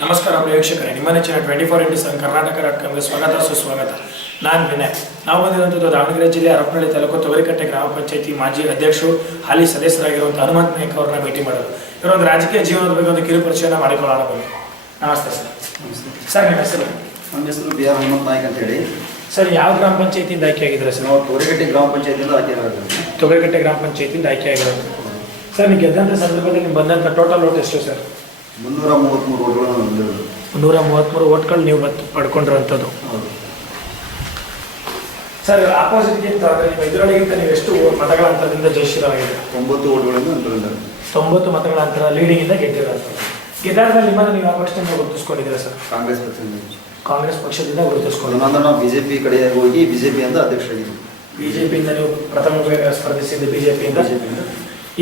ನಮಸ್ಕಾರ ಪ್ರೇಕ್ಷಕರೇ, ನಿಮ್ಮ ನೆಚ್ಚಿನ 24x7 ಕರ್ನಾಟಕ .comಗೆ ಸ್ವಾಗತ ಸುಸ್ವಾಗತ. ನಾನು ವಿನಯ್. ನಾವು ಬಂದಿರುವಂಥದ್ದು ದಾವಣಗೆರೆ ಜಿಲ್ಲೆ ಹರಪನಹಳ್ಳಿ ತಾಲೂಕು ತೊಗರಿಕಟ್ಟೆ ಗ್ರಾಮ ಪಂಚಾಯತಿ ಮಾಜಿ ಅಧ್ಯಕ್ಷರು, ಹಾಲಿ ಸದಸ್ಯರಾಗಿರುವಂಥ ಹನುಮಂತ ನಾಯ್ಕ ಅವರನ್ನ ಭೇಟಿ ಮಾಡೋದು. ಇವರೊಂದು ರಾಜಕೀಯ ಜೀವನದ ಬಗ್ಗೆ ಒಂದು ಕಿರು ಪರಿಚಯನ ಮಾಡಿಕೊಳ್ಳೋಣ ಬನ್ನಿ. ನಮಸ್ತೆ ಸರ್. ನಮಸ್ತೆ ಸರ್, ನಿಮ್ಮ ಹೆಸರು? ನಮ್ಮ ಹೆಸರು ಬಿ ಆರ್ ಹನುಮಂತ ನಾಯ್ಕ ಅಂತೇಳಿ. ಸರ್, ಯಾವ ಗ್ರಾಮ ಪಂಚಾಯತಿಯಿಂದ ಆಯ್ಕೆ ಆಗಿದ್ರೆ ಸರ್? ನಾವು ತೊಗರಿಕಟ್ಟೆ ಗ್ರಾಮ ಪಂಚಾಯತಿಯಿಂದ ಆಯ್ಕೆ ಆಗಿರೋದು. ತೊಗರಿಕಟ್ಟೆ ಗ್ರಾಮ ಪಂಚಾಯತಿಯಿಂದ ಆಯ್ಕೆ ಆಗಿರೋದು. ಸರ್, ನೀವು ಗೆದ್ದಂಥ ಸಂದರ್ಭದಲ್ಲಿ ನಿಮ್ಗೆ ಬಂದಂಥ ಟೋಟಲ್ ಓಟ್ ಎಷ್ಟು ಸರ್? 333 ಓಟ್ಗಳನ್ನು ಹೊಂದಿರೋದು. 133 ಓಟ್ಗಳು ನೀವು ಪಡ್ಕೊಂಡಿರುವಂಥದ್ದು. ಹೌದು ಸರ್, ಆಪೋಸಿಟ್ಗಿಂತ ಅಂದರೆ ನಿಮ್ಮ ಎದುರೊಳಗಿಂತ ನೀವು ಎಷ್ಟು ಮತಗಳ ಅಂತರದಿಂದ ಜಯಶೀಲವಾಗಿದೆ? 90 ಓಟ್ಗಳಿಂದ ಅಂತರದಲ್ಲಿ 90 ಮತಗಳ ಅಂತರ ಲೀಡಿಂಗಿಂದ ಗೆದ್ದಿರೋಂಥದ್ದು. ಗೆದ್ದಾದ್ಮೇಲೆ ನಿಮ್ಮನ್ನು ನೀವು ಯಾವ ಪಕ್ಷದಿಂದ ಗುರುತಿಸ್ಕೊಂಡಿದ್ದೀರಾ ಸರ್? ಕಾಂಗ್ರೆಸ್ ಪಕ್ಷದಿಂದ. ಕಾಂಗ್ರೆಸ್ ಪಕ್ಷದಿಂದ ಗುರುತಿಸ್ಕೊಂಡು ನಂತರ ನಾವು ಬಿಜೆಪಿ ಕಡೆ ಹೋಗಿ ಬಿಜೆಪಿ ಅಂತ ಅಧ್ಯಕ್ಷರಾಗಿದ್ದೀವಿ. ಬಿಜೆಪಿಯಿಂದ ನೀವು ಪ್ರಥಮ ಬಾರಿಗೆ ಸ್ಪರ್ಧಿಸಿದ್ದು ಬಿಜೆಪಿಯಿಂದ.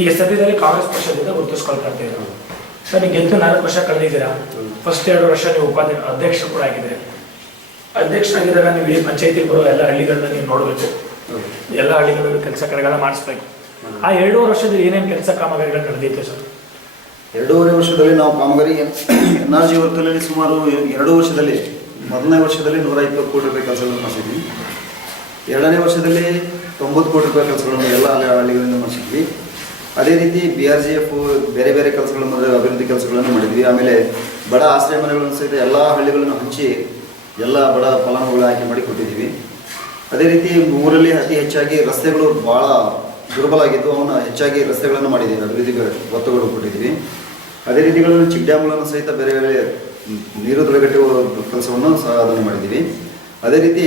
ಈಗ ಸದ್ಯದಲ್ಲಿ ಕಾಂಗ್ರೆಸ್ ಪಕ್ಷದಿಂದ ಗುರುತಿಸ್ಕೊಳ್ತಾ ಇದ್ದೀರಾ. ಸರ್, ನೀವು ಗೆದ್ದು 4 ವರ್ಷ ಕಳೆದಿದ್ದೀರಾ. ಫಸ್ಟ್ 2 ವರ್ಷ ನೀವು ಅಧ್ಯಕ್ಷರು ಕೂಡ ಆಗಿದ್ದೀರಿ. ಅಧ್ಯಕ್ಷರಾಗಿದ್ದಾಗ ನೀವು ಈ ಪಂಚಾಯತಿ ಬರೋ ಎಲ್ಲ ಹಳ್ಳಿಗಳನ್ನ ನೀವು ನೋಡಬೇಕು, ಎಲ್ಲ ಹಳ್ಳಿಗಳಲ್ಲಿ ಕೆಲಸ ಕಾರ್ಯಗಳನ್ನ ಮಾಡಿಸ್ಬೇಕು. ಆ 2.5 ವರ್ಷದಲ್ಲಿ ಏನೇನು ಕೆಲಸ ಕಾಮಗಾರಿಗಳು ನಡೆದಿತ್ತು ಸರ್? 2.5 ವರ್ಷದಲ್ಲಿ ನಾವು ಕಾಮಗಾರಿ NRG ವರ್ತನೆಯಲ್ಲಿ ಸುಮಾರು 2 ವರ್ಷದಲ್ಲಿ, ಮೊದಲನೇ ವರ್ಷದಲ್ಲಿ 120 ಕೋಟಿ ರೂಪಾಯಿ ಕೆಲಸಗಳನ್ನು ಮಾಡಿಸಿದ್ವಿ. 2ನೇ ವರ್ಷದಲ್ಲಿ 90 ಕೋಟಿ ರೂಪಾಯಿ ಕೆಲಸಗಳನ್ನು ಎಲ್ಲ ಹಳ್ಳಿಗಳಿಂದ ಮಾಡಿಸಿದ್ವಿ. ಅದೇ ರೀತಿ BRGF ಬೇರೆ ಬೇರೆ ಕೆಲಸಗಳನ್ನು ಅಭಿವೃದ್ಧಿ ಕೆಲಸಗಳನ್ನು ಮಾಡಿದ್ವಿ. ಆಮೇಲೆ ಬಡ ಆಶ್ರಯ ಮನೆಗಳನ್ನು ಸಹಿತ ಎಲ್ಲ ಹಳ್ಳಿಗಳನ್ನು ಹಂಚಿ ಎಲ್ಲ ಬಡ ಫಲಾನುಭವಿಗಳು ಆಯ್ಕೆ ಮಾಡಿ ಕೊಟ್ಟಿದ್ದೀವಿ. ಅದೇ ರೀತಿ ಊರಲ್ಲಿ ಅತಿ ಹೆಚ್ಚಾಗಿ ರಸ್ತೆಗಳು ಭಾಳ ದುರ್ಬಲ ಆಗಿದ್ದು ಅವನ್ನ ಹೆಚ್ಚಾಗಿ ರಸ್ತೆಗಳನ್ನು ಮಾಡಿದ್ದೀವಿ, ಅಭಿವೃದ್ಧಿಗೆ ಒತ್ತುಗಳು ಕೊಟ್ಟಿದ್ದೀವಿ. ಅದೇ ರೀತಿಗಳಲ್ಲಿ ಚೆಕ್ ಡ್ಯಾಮ್ಗಳನ್ನು ಸಹಿತ ಬೇರೆ ಬೇರೆ ನೀರು ತಡೆಗಟ್ಟುವ ಕೆಲಸವನ್ನು ಸಹ ಅದನ್ನು ಮಾಡಿದ್ದೀವಿ. ಅದೇ ರೀತಿ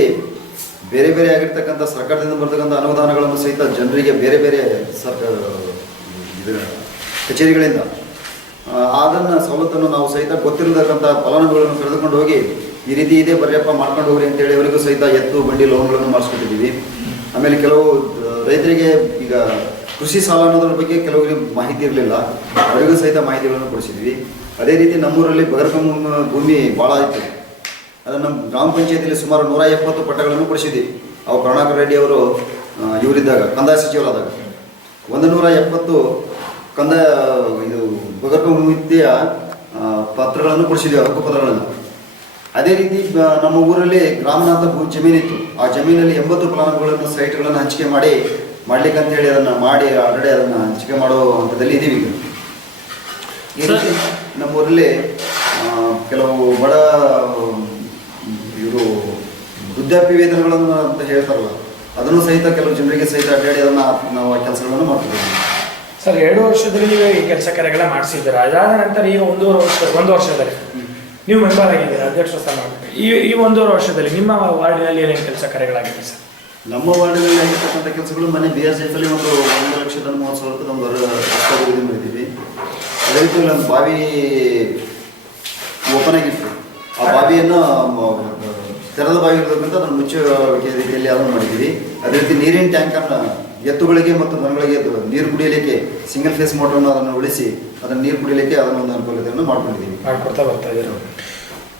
ಬೇರೆ ಬೇರೆ ಆಗಿರ್ತಕ್ಕಂಥ ಸರ್ಕಾರದಿಂದ ಬರ್ತಕ್ಕಂಥ ಅನುದಾನಗಳನ್ನು ಸಹಿತ ಜನರಿಗೆ ಬೇರೆ ಬೇರೆ ಕಚೇರಿಗಳಿಂದ ಅದನ್ನು ಸವಲತ್ತನ್ನು ನಾವು ಸಹಿತ ಗೊತ್ತಿರತಕ್ಕಂಥ ಫಲಾನುಭವಿಗಳನ್ನು ಕರೆದುಕೊಂಡು ಹೋಗಿ ಈ ರೀತಿ ಇದೆ ಬರ್ಯಪ್ಪ ಮಾಡ್ಕೊಂಡು ಹೋಗ್ರಿ ಅಂತೇಳಿ ಅವರಿಗೂ ಸಹಿತ ಎತ್ತು ಬಂಡಿ ಲೋನ್ಗಳನ್ನು ಮಾಡಿಸ್ಕೊಟ್ಟಿದ್ದೀವಿ. ಆಮೇಲೆ ಕೆಲವು ರೈತರಿಗೆ ಈಗ ಕೃಷಿ ಸಾಲ ಅನ್ನೋದ್ರ ಬಗ್ಗೆ ಕೆಲವರಿಗೆ ಮಾಹಿತಿ ಇರಲಿಲ್ಲ, ಅವರಿಗೂ ಸಹಿತ ಮಾಹಿತಿಗಳನ್ನು ಕೊಡಿಸಿದ್ವಿ. ಅದೇ ರೀತಿ ನಮ್ಮೂರಲ್ಲಿ ಬಗರ್ಕಂ ಭೂಮಿ ಭಾಳ ಇತ್ತು, ಅದನ್ನು ನಮ್ಮ ಗ್ರಾಮ ಪಂಚಾಯತಿಯಲ್ಲಿ ಸುಮಾರು 170 ಪಟ್ಟಗಳನ್ನು ಕೊಡಿಸಿದ್ವಿ. ಅವು ಕರುಣಾಕರ್ ರೆಡ್ಡಿ ಅವರು ಇವರಿದ್ದಾಗ ಕಂದಾಯ ಸಚಿವರಾದಾಗ 170 ಕಂದಾಯ ಇದು ಬಗರ್ಕಂ ಭೂಮಿಯ ಪತ್ರಗಳನ್ನು ಕೊಡಿಸಿದ್ವಿ, ಹಕ್ಕು ಪತ್ರಗಳನ್ನು. ಅದೇ ರೀತಿ ನಮ್ಮ ಊರಲ್ಲಿ ಗ್ರಾಮನಾಥ ಜಮೀನಿತ್ತು, ಆ ಜಮೀನಲ್ಲಿ 80 ಫಲಾನುಭವಿಗಳನ್ನು ಸೈಟ್ಗಳನ್ನು ಹಂಚಿಕೆ ಮಾಡ್ಲಿಕ್ಕೆ ಅಂತೇಳಿ ಅದನ್ನು ಮಾಡಿ ಆಲ್ರೆಡಿ ಅದನ್ನು ಹಂಚಿಕೆ ಮಾಡೋ ಹಂತದಲ್ಲಿ ಇದ್ದೀವಿ. ಈ ರೀತಿ ನಮ್ಮೂರಲ್ಲಿ ಕೆಲವು ಬಡ ಇವರು ವೃದ್ಧಾಪ್ಯ ವೇತನಗಳನ್ನು ಅಂತ ಹೇಳ್ತಾರಲ್ಲ, ಅದನ್ನು ಸಹಿತ ಕೆಲವು ಜನರಿಗೆ ಸಹಿತ ಅಡ್ಡಾಡಿ ಅದನ್ನು ನಾವು ಆ ಕೆಲಸಗಳನ್ನು ಮಾಡ್ತಿದ್ದೀವಿ. ಸರ್, 2 ವರ್ಷದಲ್ಲಿ ನೀವು ಈ ಕೆಲಸ ಕಾರ್ಯಗಳ ಮಾಡಿಸಿದ್ದೀರಾ. ಅದಾದ ನಂತರ ಈಗ 1 ವರ್ಷದಲ್ಲಿ ನೀವು ಮೆಂಬರ್ ಆಗಿದ್ದೀರಾ, ಅಧ್ಯಕ್ಷ ಸ್ಥಾನ. ಈ 1.5 ವರ್ಷದಲ್ಲಿ ನಿಮ್ಮ ವಾರ್ಡಿನಲ್ಲಿ ಏನೇನು ಕೆಲಸ ಕಾರ್ಯಗಳಾಗಿದೆ ಸರ್? ನಮ್ಮ ವಾರ್ಡಿನಲ್ಲಿ ಆಗಿರ್ತಕ್ಕಂಥ ಕೆಲಸಗಳು ಮನೆ BRGF ಅಲ್ಲಿ ಒಂದು 1,30,30,000 ಒಂದು ರಸ್ತೆ ಅಭಿವೃದ್ಧಿ ಮಾಡಿದ್ದೀವಿ. ಅದೇ ರೀತಿ ಒಂದು ಬಾವಿ ಓಪನ್ ಆಗಿತ್ತು, ಆ ಬಾವಿಯನ್ನು ತೆರೆದ ಬಾವಿ ಇರೋದ್ರಿಂದ ಅದನ್ನು ಮುಚ್ಚುವ ರೀತಿಯಲ್ಲಿ ಅದನ್ನು ಮಾಡಿದ್ದೀವಿ. ಅದೇ ರೀತಿ ನೀರಿನ ಟ್ಯಾಂಕನ್ನು ಎತ್ತುಗಳಿಗೆ ಮತ್ತು ದನಗಳಿಗೆ ನೀರು ಕುಡಿಯಲಿಕ್ಕೆ ಸಿಂಗಲ್ ಫೇಸ್ ಮೋಟರನ್ನು ಅದನ್ನು ಉಳಿಸಿ ಅದನ್ನು ನೀರು ಕುಡಿಯಲಿಕ್ಕೆ ಅದನ್ನು ಒಂದು ಅನುಕೂಲತೆಯನ್ನು ಮಾಡ್ಕೊಂಡಿದ್ದೀವಿ, ಮಾಡ್ಕೊಡ್ತಾ ಬರ್ತಾ ಇದ್ದೀರಾ.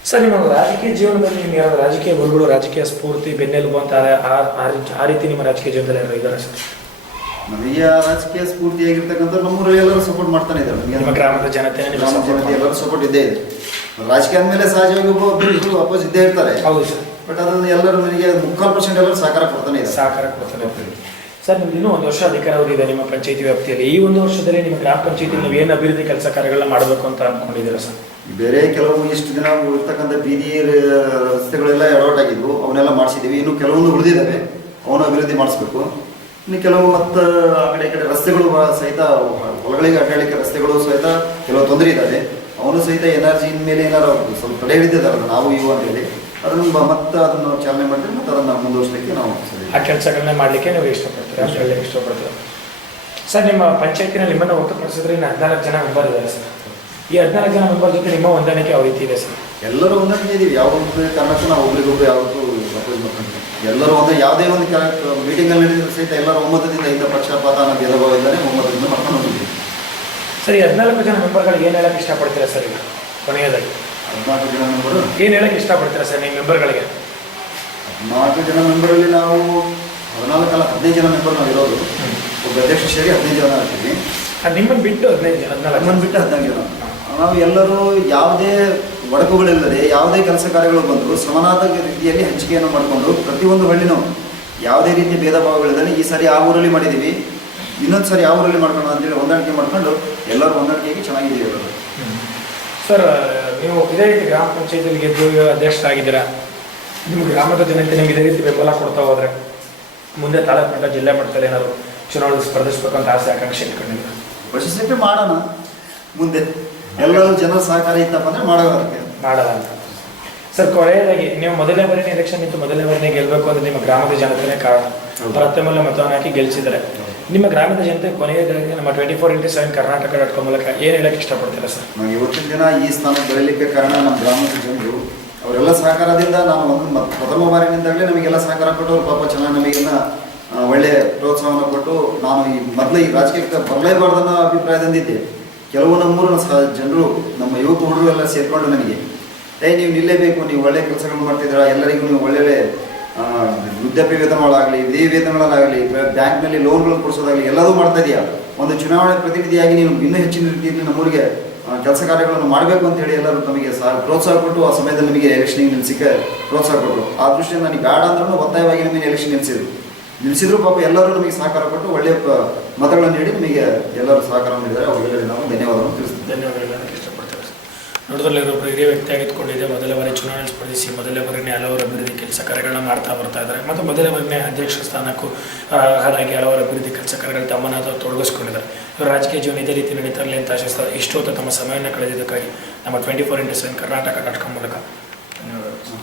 ಸರ್, ನಿಮ್ಮ ರಾಜಕೀಯ ಜೀವನದಲ್ಲಿ ನಿಮ್ಮ ಯಾರು ರಾಜಕೀಯ ಗುರುಗಳು, ರಾಜಕೀಯ ಸ್ಫೂರ್ತಿ, ಬೆನ್ನೆಲುಬು ಅಂತ ಆ ರೀತಿ ನಿಮ್ಮ ರಾಜಕೀಯ ಜೀವನದಲ್ಲಿ ಯಾರು ಇದ್ದಾರೆ ಸರ್? ನಮಗೆ ರಾಜಕೀಯ ಸ್ಫೂರ್ತಿಯಾಗಿರ್ತಕ್ಕಂಥ ನಮ್ಮೂರಲ್ಲಿ ಎಲ್ಲರೂ ಸಪೋರ್ಟ್ ಮಾಡ್ತಾನೆ ಇದ್ದಾರೆ. ನಿಮ್ಮ ಗ್ರಾಮದ ಜನತೆ ಎಲ್ಲರೂ ಸಪೋರ್ಟ್ ಇದ್ದೇ ಇದೆ. ರಾಜಕೀಯ ಅಂದಮೇಲೆ ಸಹಜವಾಗಿ ಒಬ್ಬರು ಅಪೋಸ್ ಇದ್ದೇ ಇರ್ತಾರೆ. ಹೌದು ಸರ್. ಬಟ್ ಅದನ್ನು ಎಲ್ಲರೂ ನನಗೆ 3/4% ಎಲ್ಲರೂ ಸಹಕಾರ ಕೊಡ್ತಾನೆ ಇದೆ. ಸಹಕಾರ ಕೊಡ್ತಾನೆ. ಸರ್, ನಿಮ್ದು ಇನ್ನೂ 1 ವರ್ಷ ಅಧಿಕಾರಾವಧಿ ನಿಮ್ಮ ಪಂಚಾಯತಿ ವ್ಯಾಪ್ತಿಯಲ್ಲಿ. ಈ 1 ವರ್ಷದಲ್ಲಿ ನಿಮ್ಮ ಗ್ರಾಮ ಪಂಚಾಯತಿ ನೀವು ಏನು ಅಭಿವೃದ್ಧಿ ಕೆಲಸ ಕಾರ್ಯಗಳನ್ನ ಮಾಡಬೇಕು ಅಂತ ಅಂದ್ಕೊಂಡಿದ್ದೀರಾ ಸರ್? ಬೇರೆ ಕೆಲವು ಇಷ್ಟು ದಿನ ಇರ್ತಕ್ಕಂಥ ಬೀದಿ ರಸ್ತೆಗಳೆಲ್ಲ ಎಡವಟ್ ಆಗಿದ್ವು, ಅವನ್ನೆಲ್ಲ ಮಾಡಿಸಿದ್ದೀವಿ. ಇನ್ನು ಕೆಲವೊಂದು ಉಳಿದಿದ್ದಾವೆ, ಅವನು ಅಭಿವೃದ್ಧಿ ಮಾಡಿಸ್ಬೇಕು. ಇನ್ನು ಕೆಲವು ಮತ್ತು ಆ ಕಡೆ ಈ ಕಡೆ ರಸ್ತೆಗಳು ಸಹಿತ ಹೊಲಗಳಿಗೆ ಅಡ್ಡಾಡಲಿಕ್ಕೆ ರಸ್ತೆಗಳು ಸಹಿತ ಕೆಲವು ತೊಂದರೆ ಇದ್ದಾವೆ. ಅವನು ಸಹಿತ NRG ಮೇಲೆ ಏನಾರು ಸ್ವಲ್ಪ ತಡೆ ಹಿಡಿದಿದ್ದಾರಲ್ಲ ನಾವು ಇವು ಅಂತೇಳಿ ಅದನ್ನು ಮತ್ತೆ ಅದನ್ನು ಚಾಲನೆ ಮಾಡಿದ್ರೆ ಮತ್ತು ಅದನ್ನು ಮುಂದುವರಿಸಲಿಕ್ಕೆ ನಾವು ಆ ಕೆಲಸಗಳನ್ನ ಮಾಡಲಿಕ್ಕೆ ನೀವು ಇಷ್ಟಪಡ್ತೀರಾ, ಹೇಳಲಿಕ್ಕೆ ಇಷ್ಟಪಡ್ತೀರಾ. ಸರ್, ನಿಮ್ಮ ಪಂಚಾಯತಿನಲ್ಲಿ ನಿಮ್ಮನ್ನು ಹೊರತುಪಡಿಸಿದ್ರೆ ಇನ್ನು 14 ಜನ ಮೆಂಬರ್ ಇದ್ದಾರೆ ಸರ್. ಈ 14 ಜನ ಮೆಂಬರ್ ಜೊತೆ ನಿಮ್ಮ ಹೊಂದಾಣಿಕೆ ಯಾವ ರೀತಿ ಇದೆ ಸರ್? ಎಲ್ಲರೂ ಹೊಂದಾಣಿಕೆ ಇದ್ದೀವಿ. ಯಾವುದೇ ಕಾರಣಕ್ಕೂ ನಾವು ಒಬ್ರಿಗೊಬ್ರು ಯಾವತ್ತೂ ಅಪೋಸ್ ಮಾಡ್ಕೊಂಡ್ವಿ. ಎಲ್ಲರೂ ಯಾವುದೇ ಒಂದು ಮೀಟಿಂಗಲ್ಲಿ ನಡೆಸಿದ್ರು ಸಹಿತ ಎಲ್ಲರೂ ಒಮ್ಮತದಿಂದ ಇಂಥ ಪಕ್ಷಪಾತ ಅನ್ನೋ ಭೇದಭಾವ ಇದ್ದಾನೆ ಒಮ್ಮತದಿಂದ ಮಾಡ್ಕೊಂಡು ಹೋಗಿದ್ದೀವಿ. ಸರ್, ಈ 14 ಜನ ಮೆಂಬರ್ಗಳಿಗೆ ಏನು ಹೇಳಕ್ಕೆ ಇಷ್ಟಪಡ್ತೀರಾ ಸರ್? ಈಗ ಕೊನೆಯದಾಗಿ 14 ಜನ ಮೆಂಬರು ಏನು ಹೇಳಕ್ಕೆ ಇಷ್ಟಪಡ್ತೀರಾ ಸರ್ ನಿಮ್ಮ ಮೆಂಬರ್ಗಳಿಗೆ? 14 ಜನ ಮೆಂಬರಲ್ಲಿ ನಾವು 15 ಜನ ಮೆಂಬರ್ ನಾವು ಇರೋದು. ಒಬ್ಬ ಅಧ್ಯಕ್ಷ ಸೇರಿ 15 ಜನ ಆಗ್ತೀವಿ. ನಿಮ್ಮನ್ನು ಬಿಟ್ಟು 14 ನಮ್ಮನ್ನು ಬಿಟ್ಟು 14 ಜನ. ನಾವು ಎಲ್ಲರೂ ಯಾವುದೇ ಒಡಕುಗಳಿಲ್ಲದೆ ಯಾವುದೇ ಕೆಲಸ ಕಾರ್ಯಗಳು ಬಂದರೂ ಸಮನಾದ ರೀತಿಯಲ್ಲಿ ಹಂಚಿಕೆಯನ್ನು ಮಾಡಿಕೊಂಡು ಪ್ರತಿಯೊಂದು ಹಳ್ಳಿನೂ ಯಾವುದೇ ರೀತಿ ಭೇದ ಭಾವಗಳಿಲ್ಲದೆ ಈ ಸಾರಿ ಆ ಊರಲ್ಲಿ ಮಾಡಿದ್ದೀವಿ, ಇನ್ನೊಂದು ಸಾರಿ ಯಾವ ಊರಲ್ಲಿ ಮಾಡ್ಕೊಳ್ಳೋಣ ಅಂತೇಳಿ ಹೊಂದಾಣಿಕೆ ಮಾಡ್ಕೊಂಡು ಎಲ್ಲರೂ ಹೊಂದಾಣಿಕೆಗೆ ಚೆನ್ನಾಗಿದ್ದೀವಿ ಎಲ್ಲರೂ. ಸರ್, ನೀವು ಇದೇ ರೀತಿ ಗ್ರಾಮ ಪಂಚಾಯತಿಯಲ್ಲಿ ಗೆದ್ದು ಅಧ್ಯಕ್ಷರಾಗಿದ್ದೀರಾ. ನಿಮ್ಮ ಗ್ರಾಮದ ಜನತೆ ನಿಮ್ಗೆ ಇದೇ ರೀತಿ ಬೆಂಬಲ ಕೊಡ್ತಾ ಹೋದರೆ ಮುಂದೆ ತಾಲೂಕು ಮಟ್ಟ ಜಿಲ್ಲೆ ಮಟ್ಟದಲ್ಲಿ ಏನಾದ್ರು ಚುನಾವಣೆ ಸ್ಪರ್ಧಿಸ್ಬೇಕಂತ ಆಸೆ ಆಕಾಂಕ್ಷೆ ಇಟ್ಕೊಂಡಿದ್ದೀರಾ? ವರ್ಷಕ್ಕೆ ಮಾಡೋಣ, ಮುಂದೆ ಎಲ್ಲರೂ ಜನರ ಸಹಕಾರ ಇತ್ತಪ್ಪ ಅಂದರೆ ಮಾಡೋಣ ಅಂತ. ಸರ್, ಕೊನೆಯದಾಗಿ ನೀವು ಮೊದಲನೇ ಬಾರಿನೇ ಎಲೆಕ್ಷನ್ ಇತ್ತು, ಮೊದಲನೇ ಬಾರಿನೇ ಗೆಲ್ಲಬೇಕು ಅಂದರೆ ನಿಮ್ಮ ಗ್ರಾಮದ ಜನತೆನೇ ಕಾರಣ. ಪ್ರತಿ ಮೂಲ ಮತವನ್ನು ಹಾಕಿ ಗೆಲ್ಲಿಸಿದ್ದಾರೆ. ನಿಮ್ಮ ಗ್ರಾಮದ ಜನತೆ ಕೊನೆಯದಾಗಿ ನಮ್ಮ 24x7 ಕರ್ನಾಟಕ ಮೂಲಕ ಏನು ಹೇಳಕ್ಕೆ ಇಷ್ಟಪಡ್ತೀರಾ ಸರ್? ನಾವು ಇವತ್ತಿನ ದಿನ ಈ ಸ್ಥಾನಕ್ಕೆ ಬೆಳೀಲಿಕ್ಕೆ ಕಾರಣ ನಮ್ಮ ಗ್ರಾಮದ ಜನರು, ಅವರೆಲ್ಲ ಸಹಕಾರದಿಂದ ನಾನು ಪ್ರಥಮ ಬಾರಿನಿಂದಾಗಲೇ ನಮಗೆಲ್ಲ ಸಹಕಾರ ಕೊಟ್ಟು ಅವ್ರು ಪಾಪ ಚೆನ್ನಾಗಿ ನಮಗೆಲ್ಲ ಒಳ್ಳೆಯ ಪ್ರೋತ್ಸಾಹವನ್ನು ಕೊಟ್ಟು ನಾನು ಈ ಮೊದಲು ಈ ರಾಜಕೀಯಕ್ಕೆ ಬರಲೇಬಾರ್ದನ್ನೋ ಅಭಿಪ್ರಾಯದಿಂದಿದ್ದೆ. ಕೆಲವು ನಮ್ಮೂರಿನ ಜನರು, ನಮ್ಮ ಯುವಕ ಹುಡುಗರು ಎಲ್ಲ ಸೇರಿಕೊಂಡು ನನಗೆ ನೀವು ನಿಲ್ಲೇಬೇಕು, ನೀವು ಒಳ್ಳೆಯ ಕೆಲಸಗಳು ಮಾಡ್ತಿದ್ದೀರಾ, ಎಲ್ಲರಿಗೂ ನೀವು ಒಳ್ಳೊಳ್ಳೆ ವೃದ್ಧಾಪ್ಯ ವೇತನಗಳಾಗಲಿ, ವಿಧಿ ವೇತನಗಳಾಗಲಿ, ಬ್ಯಾಂಕ್ನಲ್ಲಿ ಲೋನ್ಗಳನ್ನು ಕೊಡಿಸೋದಾಗಲಿ ಎಲ್ಲದೂ ಮಾಡ್ತಾ ಇದೆಯಾ. ಒಂದು ಚುನಾವಣೆ ಪ್ರತಿನಿಧಿಯಾಗಿ ನೀವು ಇನ್ನೂ ಹೆಚ್ಚಿನ ರೀತಿಯಲ್ಲಿ ನಮ್ಮೂರಿಗೆ ಕೆಲಸ ಕಾರ್ಯಗಳನ್ನು ಮಾಡಬೇಕು ಅಂತೇಳಿ ಎಲ್ಲರೂ ನಮಗೆ ಪ್ರೋತ್ಸಾಹ ಕೊಟ್ಟು ಆ ಸಮಯದಲ್ಲಿ ನಮಗೆ ಎಲೆಕ್ಷನಿಗೆ ನಿಲ್ಲಿಸಿಕ್ಕೆ ಪ್ರೋತ್ಸಾಹ ಕೊಟ್ಟರು. ಆ ದೃಷ್ಟಿಯಿಂದ ನನಗೆ ಬೇಡ ಅಂದ್ರೂ ಒತ್ತಾಯವಾಗಿ ನಮಗೆ ಎಲೆಕ್ಷನ್ ನಿಲ್ಲಿಸಿದ್ರು ಪಾಪ ಎಲ್ಲರೂ ನಮಗೆ ಸಹಕಾರ ಕೊಟ್ಟು ಒಳ್ಳೆಯ ಮತಗಳನ್ನು ನೀಡಿ ನಮಗೆ ಎಲ್ಲರೂ ಸಹಕಾರ ನೀಡಿದ್ದಾರೆ. ಅವರಿಗೆ ನಾವು ಧನ್ಯವಾದವನ್ನು ತಿಳಿಸ್ತೀವಿ. ಧನ್ಯವಾದಗಳನ್ನು ಇಷ್ಟಪಡ್ತೇವೆ. ನೋಡಿದ್ರಲ್ಲಿರೋಬ್ರು ಹಿರಿಯ ವ್ಯಕ್ತಿ ಆಗಿದ್ದುಕೊಂಡಿದೆ. ಮೊದಲ ಬಾರಿ ಚುನಾವಣೆ ಸ್ಪರ್ಧಿಸಿ ಮೊದಲೇ ಬಾರಿನೇ ಹಲವಾರು ಅಭಿವೃದ್ಧಿ ಕೆಲಸ ಕಾರ್ಯಗಳನ್ನ ಮಾಡ್ತಾ ಬರ್ತಾ ಇದ್ದಾರೆ. ಮತ್ತು ಮೊದಲೇ ಬಾರಿನೇ ಅಧ್ಯಕ್ಷ ಸ್ಥಾನಕ್ಕೂ ಅರ್ಹರಾಗಿ ಹಲವಾರು ಅಭಿವೃದ್ಧಿ ಕೆಲಸ ಕಾರ್ಯಗಳು ತಮ್ಮನ್ನು ತೊಡಗಿಸ್ಕೊಂಡಿದ್ದಾರೆ. ಇವರು ರಾಜಕೀಯ ಜೀವನ ಇದೇ ರೀತಿ ನಡೀತಾ ಇರಲಿ ಅಂತ ಆಶಿಸ್ತಾರೆ. ಇಷ್ಟೊತ್ತು ತಮ್ಮ ಸಮಯವನ್ನು ಕಳೆದಿದ್ದಕ್ಕಾಗಿ ನಮ್ಮ 24x7 ಕರ್ನಾಟಕ.com ಮೂಲಕ ಧನ್ಯವಾದಗಳು.